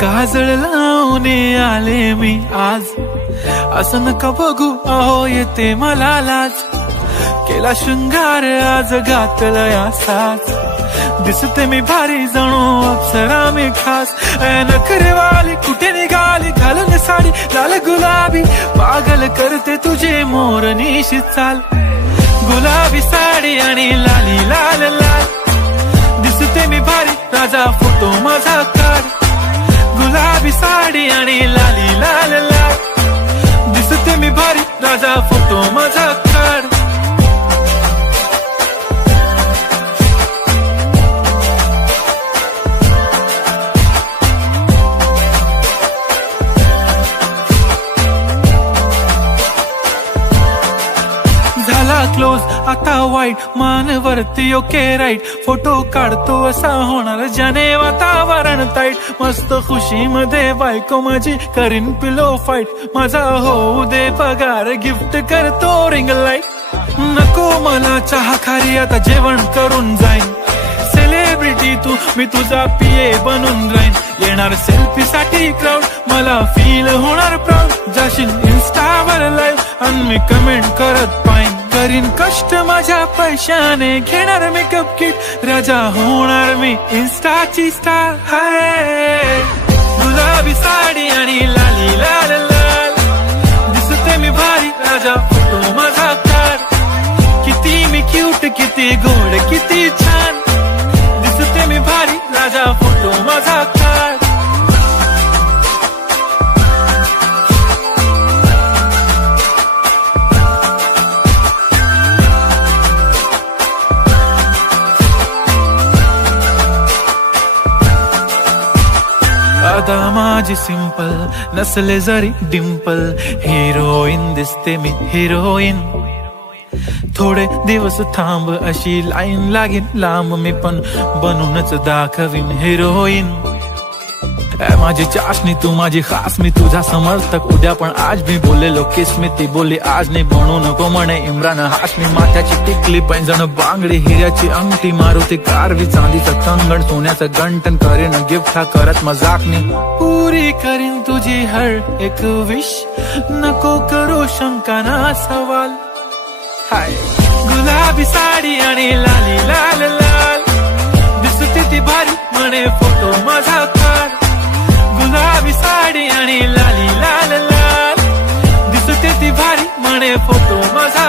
काजळ लावून आले मी आज, असं नका बघू अहो येते मला लाज. केला शृंगार आज घातला साज, दिसते मी भारी जणू अप्सरा मी खास. नखरेवाली कुठे निघाली घालून साडी लाल गुलाबी, पागल करते तुझे मोरनीशी चाल. गुलाबी साडी आणि लाली लाल लाल, दिसते मी भारी राजा फोटो माझा काढ. गुलाबी साडी आणि लाली लाल लाल, दिसते मी भारी राजा फोटो माझा काढ. क्लोज आता वाईट मानवरती ओके राईट, फोटो काढतो असा होणार ज्याने वातावरण ताईट. मस्त खुशी मध्ये बायको माझी करीन पिलो फाईट, माझा होऊ दे पगार गिफ्ट करतो रिंग लाईट. नको मला चहा खारी आता जेवण करून जाईन, सेलिब्रिटी तू मी तुझा पीए बनून राहीन. येणार सेल्फी साठी क्राऊड मला फील होणार प्राऊड, जाशील इन्स्टावर लाईव्ह आणि मी कमेंट करत पाईन. करीन कष्ट माझ्या पैशाने घेणार मेकअप किट, राजा होणार मी इन्स्टाची स्टार. हाय गुलाबी साडी आणि लाली लाल लाल, दिसते मी भारी राजा फोटो माझा काढ. किती मी क्यूट किती गोड किती छान, दिसते मी भारी राजा फोटो माझा काढ. आता माझी सिंपल नसले जरी डिंपल, हिरोईन दिसते मी हिरोईन. थोडे दिवस थांब अशी लाईन लागेल लांब, मी पण बनूनच दाखवीन हिरोईन. माझी चाशनी तू माझी खास, मी तुझा समर्थक उद्या पण आज मी बोललेलो किस मी, ती बोलली आज नाही बनू नको म्हणे इम्रान हाशमी. माथ्याची टिकली पैंजण बांगडी हिऱ्याची अंगठी, मारुती कारवी चांदीचं कंगण सोन्याचं गंटन. करीन गिफ्ट हा करत मजाकनी, पुरी करीन तुझी हर एक विश, नको करू शंका ना सवाल. हाय गुलाबी साडी आणि लाली लाल लाल, दिसते ती भारी म्हणे फोटो माझा काढ. गुलाबी साडी आणि लाली लाल लाल, दिसते ती भारी म्हणे फोटो माझा